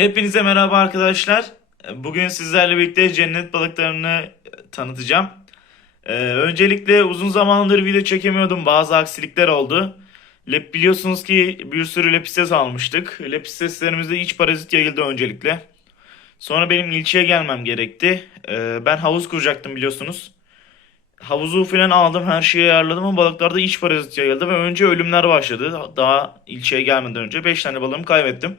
Hepinize merhaba arkadaşlar. Bugün sizlerle birlikte cennet balıklarını tanıtacağım. Ee, öncelikle uzun zamandır video çekemiyordum. Bazı aksilikler oldu. Lep biliyorsunuz ki bir sürü lepistes almıştık. Lepisteslerimizde iç parazit yayıldı öncelikle. Sonra benim ilçeye gelmem gerekti. Ee, ben havuz kuracaktım biliyorsunuz. Havuzu falan aldım, her şeyi ayarladım ama balıklarda iç parazit yayıldı ve önce ölümler başladı. Daha ilçeye gelmeden önce 5 tane balığımı kaybettim.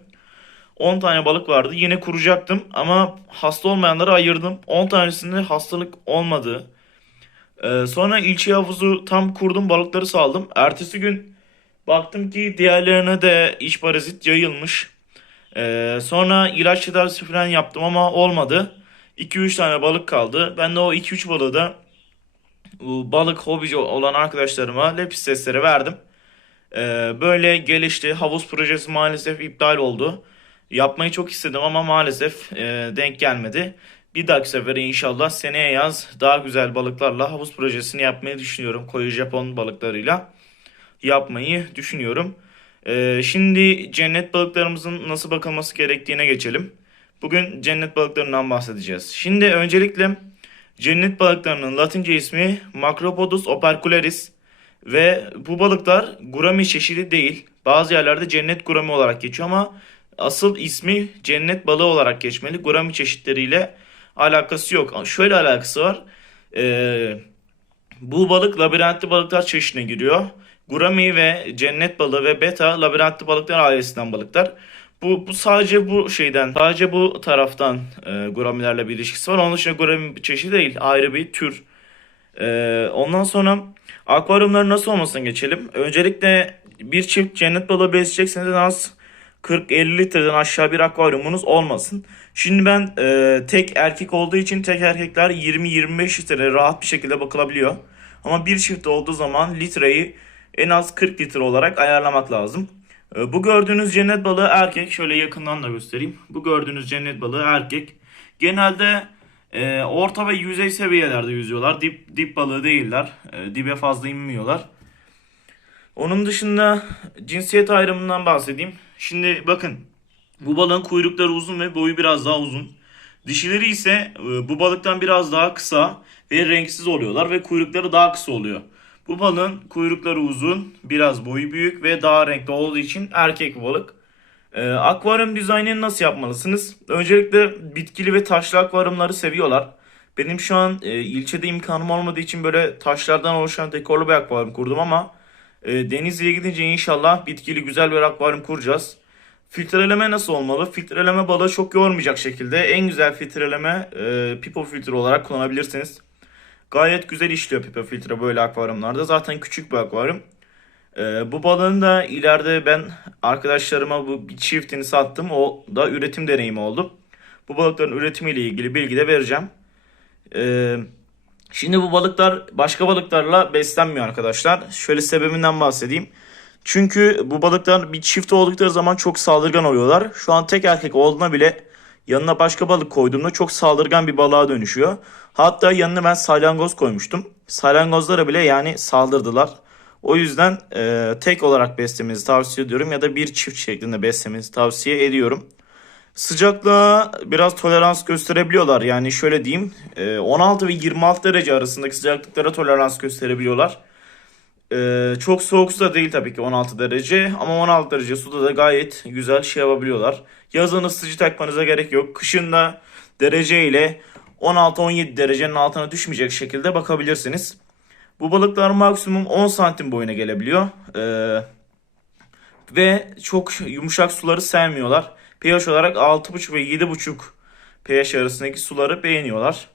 10 tane balık vardı. Yine kuracaktım ama hasta olmayanları ayırdım. 10 tanesinde hastalık olmadı. Ee, sonra ilçe havuzu tam kurdum balıkları saldım. Ertesi gün baktım ki diğerlerine de iç parazit yayılmış. Ee, sonra ilaç tedavisi falan yaptım ama olmadı. 2-3 tane balık kaldı. Ben de o 2-3 balığı da balık hobici olan arkadaşlarıma lepisteslere verdim. Ee, böyle gelişti. Havuz projesi maalesef iptal oldu. Yapmayı çok istedim ama maalesef e, denk gelmedi. Bir dahaki sefere inşallah seneye yaz daha güzel balıklarla havuz projesini yapmayı düşünüyorum. Koyu Japon balıklarıyla yapmayı düşünüyorum. Ee, şimdi cennet balıklarımızın nasıl bakılması gerektiğine geçelim. Bugün cennet balıklarından bahsedeceğiz. Şimdi öncelikle cennet balıklarının latince ismi Macropodus opercularis ve bu balıklar gurami çeşidi değil. Bazı yerlerde cennet gurami olarak geçiyor ama asıl ismi cennet balığı olarak geçmeli. Gurami çeşitleriyle alakası yok. Şöyle alakası var. Ee, bu balık labirentli balıklar çeşidine giriyor. Gurami ve cennet balığı ve beta labirentli balıklar ailesinden balıklar. Bu, bu sadece bu şeyden, sadece bu taraftan e, guramilerle bir ilişkisi var. Onun dışında gurami bir çeşidi değil, ayrı bir tür. E, ondan sonra akvaryumların nasıl olmasına geçelim. Öncelikle bir çift cennet balığı besleyecekseniz en az 40-50 litreden aşağı bir akvaryumunuz olmasın. Şimdi ben e, tek erkek olduğu için tek erkekler 20-25 litre rahat bir şekilde bakılabiliyor. Ama bir çift olduğu zaman litreyi en az 40 litre olarak ayarlamak lazım. E, bu gördüğünüz cennet balığı erkek. Şöyle yakından da göstereyim. Bu gördüğünüz cennet balığı erkek. Genelde e, orta ve yüzey seviyelerde yüzüyorlar. Dip, dip balığı değiller. E, dibe fazla inmiyorlar. Onun dışında cinsiyet ayrımından bahsedeyim. Şimdi bakın bu balığın kuyrukları uzun ve boyu biraz daha uzun. Dişileri ise e, bu balıktan biraz daha kısa ve renksiz oluyorlar ve kuyrukları daha kısa oluyor. Bu balığın kuyrukları uzun, biraz boyu büyük ve daha renkli olduğu için erkek balık. Ee, akvaryum dizaynını nasıl yapmalısınız? Öncelikle bitkili ve taşlı akvaryumları seviyorlar. Benim şu an e, ilçede imkanım olmadığı için böyle taşlardan oluşan dekorlu bir akvaryum kurdum ama e, Denizli'ye gidince inşallah bitkili güzel bir akvaryum kuracağız. Filtreleme nasıl olmalı? Filtreleme balığı çok yormayacak şekilde en güzel filtreleme e, pipo filtre olarak kullanabilirsiniz. Gayet güzel işliyor pipo filtre böyle akvaryumlarda. Zaten küçük bir akvaryum. E, bu balığın da ileride ben arkadaşlarıma bu bir çiftini sattım. O da üretim deneyimi oldu. Bu balıkların üretimiyle ilgili bilgi de vereceğim. Eee Şimdi bu balıklar başka balıklarla beslenmiyor arkadaşlar. Şöyle sebebinden bahsedeyim. Çünkü bu balıklar bir çift oldukları zaman çok saldırgan oluyorlar. Şu an tek erkek olduğuna bile yanına başka balık koyduğumda çok saldırgan bir balığa dönüşüyor. Hatta yanına ben salyangoz koymuştum. Salyangozlara bile yani saldırdılar. O yüzden e, tek olarak beslemenizi tavsiye ediyorum ya da bir çift şeklinde beslemenizi tavsiye ediyorum. Sıcaklığa biraz tolerans gösterebiliyorlar. Yani şöyle diyeyim 16 ve 26 derece arasındaki sıcaklıklara tolerans gösterebiliyorlar. Ee, çok soğuk su da değil tabii ki 16 derece ama 16 derece suda da gayet güzel şey yapabiliyorlar. Yazın ısıtıcı takmanıza gerek yok. Kışın da derece ile 16-17 derecenin altına düşmeyecek şekilde bakabilirsiniz. Bu balıklar maksimum 10 santim boyuna gelebiliyor. Ee, ve çok yumuşak suları sevmiyorlar pH olarak 6.5 ve 7.5 pH arasındaki suları beğeniyorlar.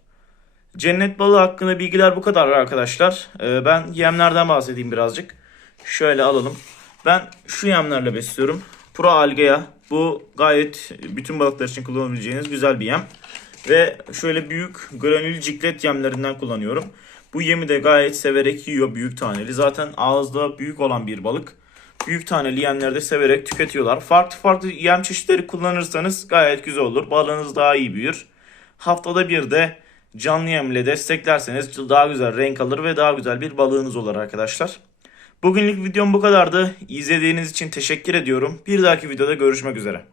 Cennet balığı hakkında bilgiler bu kadar arkadaşlar. Ee, ben yemlerden bahsedeyim birazcık. Şöyle alalım. Ben şu yemlerle besliyorum. Pro Algea. Bu gayet bütün balıklar için kullanabileceğiniz güzel bir yem. Ve şöyle büyük granül ciklet yemlerinden kullanıyorum. Bu yemi de gayet severek yiyor büyük taneli. Zaten ağızda büyük olan bir balık büyük taneli yemleri de severek tüketiyorlar. Farklı farklı yem çeşitleri kullanırsanız gayet güzel olur. Balığınız daha iyi büyür. Haftada bir de canlı yemle desteklerseniz daha güzel renk alır ve daha güzel bir balığınız olur arkadaşlar. Bugünlük videom bu kadardı. İzlediğiniz için teşekkür ediyorum. Bir dahaki videoda görüşmek üzere.